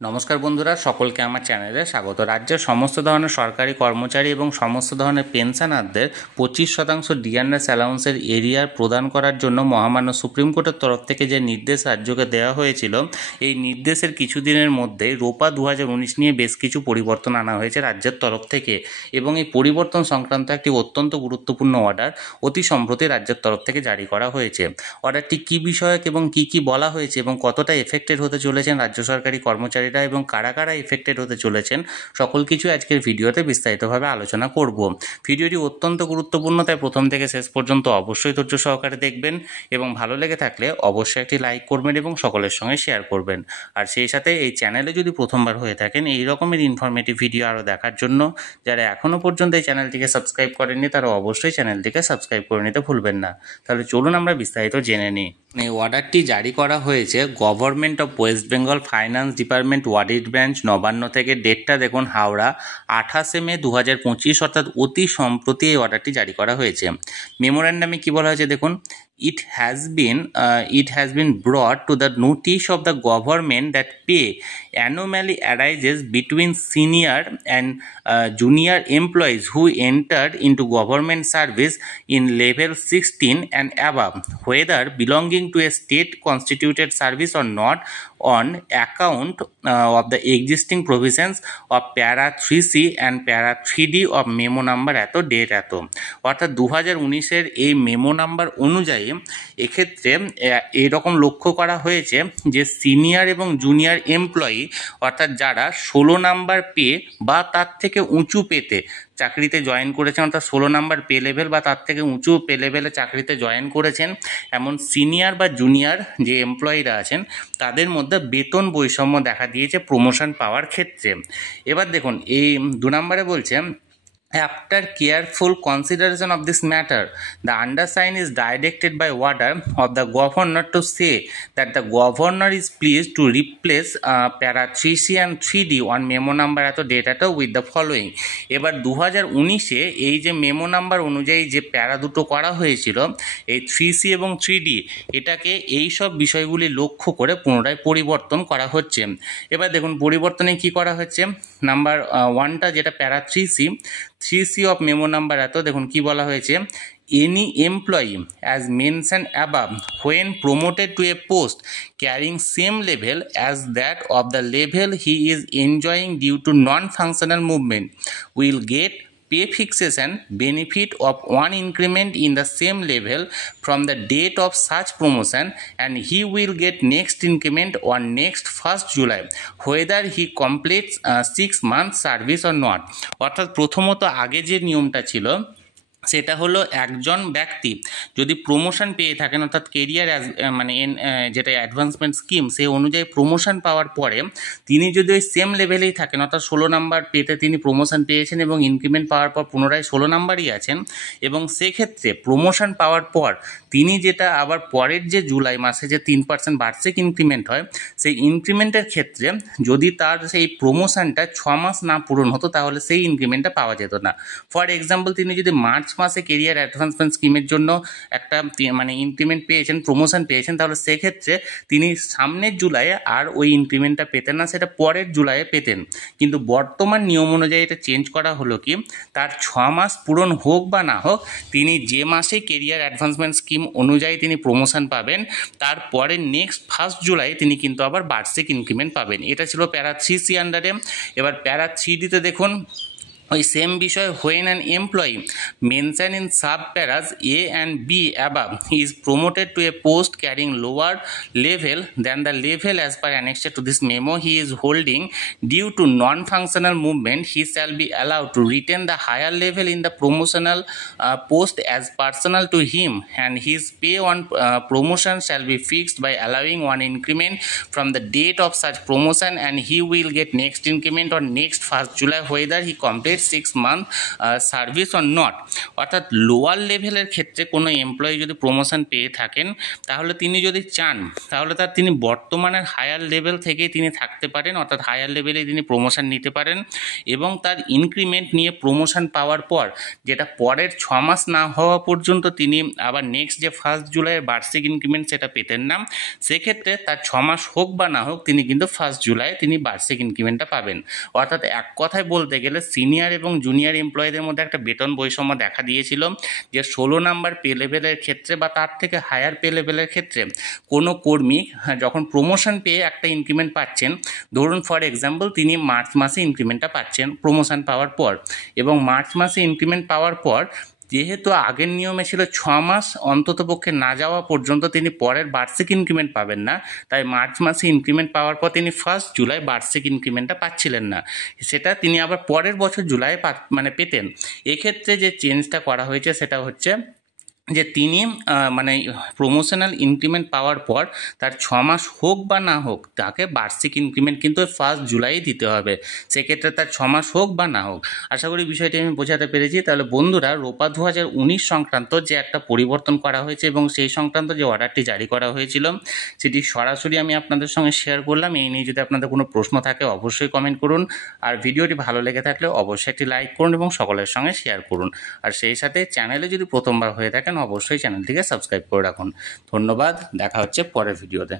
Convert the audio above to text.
নমস্কার বন্ধুরা, সকলকে আমার চ্যানেলে স্বাগত। রাজ্যের সমস্ত ধরনের সরকারি কর্মচারী এবং সমস্ত ধরনের পেনশনারদের 25% ডিএনএস অ্যালাউন্সের এরিয়ার প্রদান করার জন্য মহামান্য সুপ্রিম কোর্টের তরফ থেকে যে নির্দেশ রাজ্যকে দেওয়া হয়েছিল, এই নির্দেশের কিছুদিনের মধ্যে রোপা 2019 নিয়ে বেশ কিছু পরিবর্তন আনা হয়েছে রাজ্যের তরফ থেকে, এবং এই পরিবর্তন সংক্রান্ত একটি অত্যন্ত গুরুত্বপূর্ণ অর্ডার অতি সম্প্রতি রাজ্যের তরফ থেকে জারি করা হয়েছে। অর্ডারটি কী বিষয়ক এবং কি বলা হয়েছে এবং কতটা এফেক্টেড হতে চলেছেন রাজ্য সরকারি কর্মচারীরা এবং কারা কারা এফেক্টেড হতে চলেছেন, সকল কিছু আজকের ভিডিওতে বিস্তারিতভাবে আলোচনা করব। ভিডিওটি অত্যন্ত গুরুত্বপূর্ণ, তাই প্রথম থেকে শেষ পর্যন্ত অবশ্যই ধৈর্য সহকারে দেখবেন এবং ভালো লেগে থাকলে অবশ্যই একটি লাইক করবেন এবং সকলের সঙ্গে শেয়ার করবেন। আর সেই সাথে এই চ্যানেলে যদি প্রথমবার হয়ে থাকেন এই রকমের ইনফরমেটিভ ভিডিও আরও দেখার জন্য যারা এখনও পর্যন্ত এই চ্যানেলটিকে সাবস্ক্রাইব করেননি তারা অবশ্যই চ্যানেলটিকে সাবস্ক্রাইব করে নিতে ভুলবেন না। তাহলে চলুন আমরা বিস্তারিত জেনে নিই। এই অর্ডারটি জারি করা হয়েছে government of West Bengal finance department audit branch Nabanna থেকে। ডেটটা দেখুন হাওড়া 28 মে 2025, অর্থাৎ অতি সম্প্রতি এই অর্ডারটি জারি করা হয়েছে। মেমোরেন্ডামে কি বলা হয়েছে দেখুন, it has been brought to the notice of the government that pay anomaly arises between senior and junior employees who entered into government service in level 16 and above, whether belonging to a state constituted service or not, on account of the existing provisions of para 3C and para 3D of memo number এত date এত। অর্থাৎ 2019-এর এই memo number অনুযায়ী এক্ষেত্রে এইরকম লক্ষ্য করা হয়েছে যে সিনিয়র এবং জুনিয়র এমপ্লয়ি, অর্থাৎ যারা 16 নাম্বার পে বা তার থেকে উঁচু পেতে চাকরিতে জয়েন করেছেন, অর্থাৎ 16 নাম্বার পে লেভেল বা তার থেকে উঁচু পে লেভেলে চাকরিতে জয়েন করেছেন, এমন সিনিয়র বা জুনিয়র যে এমপ্লয়িরা আছেন তাদের মধ্যে বেতন বৈষম্য দেখা দিয়েছে প্রমোশন পাওয়ার ক্ষেত্রে। এবার দেখুন এই 2 নম্বরে বলছে, after careful consideration of this matter, the undersigned is directed by order of the governor to say that the governor is pleased to replace para 3C and 3D on memo number এত date এত with the following। এবার 2019-এ এই যে memo number অনুযায়ী যে প্যারা দুটো করা হয়েছিল, এই 3C এবং 3D, এটাকে এই সব বিষয়গুলি লক্ষ্য করে পুনরায় পরিবর্তন করা হচ্ছে। এবার দেখুন পরিবর্তনে কি করা হচ্ছে। নাম্বার 1টা যেটা প্যারা 3C of memo number এত, দেখুন কি বলা হয়েছে, any employee as mentioned above when promoted to a post carrying same level as that of the level he is enjoying due to non-functional movement will get pay fixation benefit of one increment in the same level from the date of such promotion, and he will get next increment on next 1st July whether he completes 6 months service or not। অর্থাৎ প্রথমত আগে যে নিয়মটা ছিল সেটা হলো একজন ব্যক্তি যদি প্রমোশন পেয়ে থাকেন, অর্থাৎ কেরিয়ার যেটা অ্যাডভান্সমেন্ট স্কিম সেই অনুযায়ী প্রমোশন পাওয়ার পরে তিনি যদি ওই সেম লেভেলেই থাকেন, অর্থাৎ 16 নাম্বার পেতে তিনি প্রমোশন পেয়েছেন এবং ইনক্রিমেন্ট পাওয়ার পর পুনরায় 16 নাম্বারই আছেন, এবং সেক্ষেত্রে প্রমোশন পাওয়ার পর তিনি যেটা আবার পরের যে জুলাই মাসে যে 3% বার্ষিক ইনক্রিমেন্ট হয়, সেই ইনক্রিমেন্টের ক্ষেত্রে যদি তার সেই প্রমোশনটা 6 মাস না পূরণ হতো তাহলে সেই ইনক্রিমেন্টটা পাওয়া যেত না। ফর এক্সাম্পল, তিনি যদি মার্চ মাসে কেরিয়ার অ্যাডভান্সমেন্ট স্কিমের জন্য একটা ইনক্রিমেন্ট পেয়েছেন, প্রমোশন পেয়েছেন, তাহলে সেক্ষেত্রে তিনি সামনের জুলাইয়ে আর ওই ইনক্রিমেন্টটা পেতেন না, সেটা পরের জুলাইয়ে পেতেন। কিন্তু বর্তমান নিয়ম অনুযায়ী এটা চেঞ্জ করা হলো কি, তার 6 মাস পূরণ হোক বা না হোক, তিনি যে মাসে কেরিয়ার অ্যাডভান্সমেন্ট স্কিম অনুযায়ী তিনি প্রমোশন পাবেন তারপরে নেক্সট 1st জুলাই তিনি কিন্তু আবার বার্ষিক ইনক্রিমেন্ট পাবেন। এটা ছিল প্যারা 3C আন্ডারে। এবার প্যারা 3Dতে দেখুন ওই সেম বিষয়, when an employee mentioned in sub paras A and B above is promoted to a post carrying lower level than the level as per annexure to this memo he is holding due to non-functional movement, he shall be allowed to retain the higher level in the promotional post as personal to him, and his pay on promotion shall be fixed by allowing one increment from the date of such promotion, and he will get next increment on next 1st July whether he completes valid 6 month service or not. অর্থাৎ lower লেভেলের ক্ষেত্রে কোনো employee যদি promotion পেয়ে থাকেন তাহলে তিনি যদি চান তাহলে তিনি বর্তমানের হায়ার লেভেল থেকেই তিনি থাকতে পারেন, অর্থাৎ হায়ার লেভেলে তিনি প্রমোশন নিতে পারেন এবং তার ইনক্রিমেন্ট নিয়ে প্রমোশন পাওয়ার পর যেটা পরের 6 মাস না হওয়া পর্যন্ত তিনি আবার নেক্সট যে 1 জুলাইয়ের বার্ষিক ইনক্রিমেন্ট সেটা পেতেন না। সেক্ষেত্রে তার 6 মাস হোক বা না হোক তিনি কিন্তু 1 জুলাই তিনি বার্ষিক ইনক্রিমেন্টটা পাবেন। অর্থাৎ এক কথায় বলতে গেলে সিনিয়র এবং জুনিয়র এমপ্লয়ীদের মধ্যে একটা বেতন বৈষম্য দেখা দিয়েছিল যে 16 নাম্বার পে লেভেলের ক্ষেত্রে বা তার থেকে হায়ার পে লেভেলের ক্ষেত্রে কোনো কর্মী যখন প্রমোশন পেয়ে একটা ইনক্রিমেন্ট পাচ্ছেন, ধরুন ফর এক্সাম্পল তিনি মার্চ মাসে ইনক্রিমেন্টটা পাচ্ছেন প্রমোশন পাওয়ার পর, এবং মার্চ মাসে ইনক্রিমেন্ট পাওয়ার পর যেহেতু আগের নিয়মে ছিল 6 মাস অন্ততপক্ষে না যাওয়া পর্যন্ত তিনি পরের বার্ষিক ইনক্রিমেন্ট পাবেন না, তাই মার্চ মাসে ইনক্রিমেন্ট পাওয়ার পর তিনি 1 জুলাই বার্ষিক ইনক্রিমেন্টটা পাচ্ছিলেন না, সেটা তিনি আবার পরের বছর জুলাই পেতেন। এক্ষেত্রে যে চেঞ্জটা করা হয়েছে সেটা হচ্ছে যে তিনি প্রমোশনাল ইনক্রিমেন্ট পাওয়ার পর তার 6 মাস হোক বা না হোক তাকে বার্ষিক ইনক্রিমেন্ট কিন্তু 1 জুলাই দিতে হবে, সেক্ষেত্রে তার 6 মাস হোক বা না হোক। আশা করি বিষয়টি আমি বোঝাতে পেরেছি। তাহলে বন্ধুরা, রোপা 2019 সংক্রান্ত যে একটা পরিবর্তন করা হয়েছে এবং সেই সংক্রান্ত যে অর্ডারটি জারি করা হয়েছিল সেটি সরাসরি আমি আপনাদের সঙ্গে শেয়ার করলাম। এই নিয়ে যদি আপনাদের কোনো প্রশ্ন থাকে অবশ্যই কমেন্ট করুন, আর ভিডিওটি ভালো লেগে থাকলে অবশ্যই একটি লাইক করুন এবং সকলের সঙ্গে শেয়ার করুন, আর সেই সাথে চ্যানেলে যদি প্রথমবার হয়ে থাকেন অবশ্যই চ্যানেলটিকে সাবস্ক্রাইব করে রাখুন। ধন্যবাদ, দেখা হচ্ছে পরের ভিডিওতে।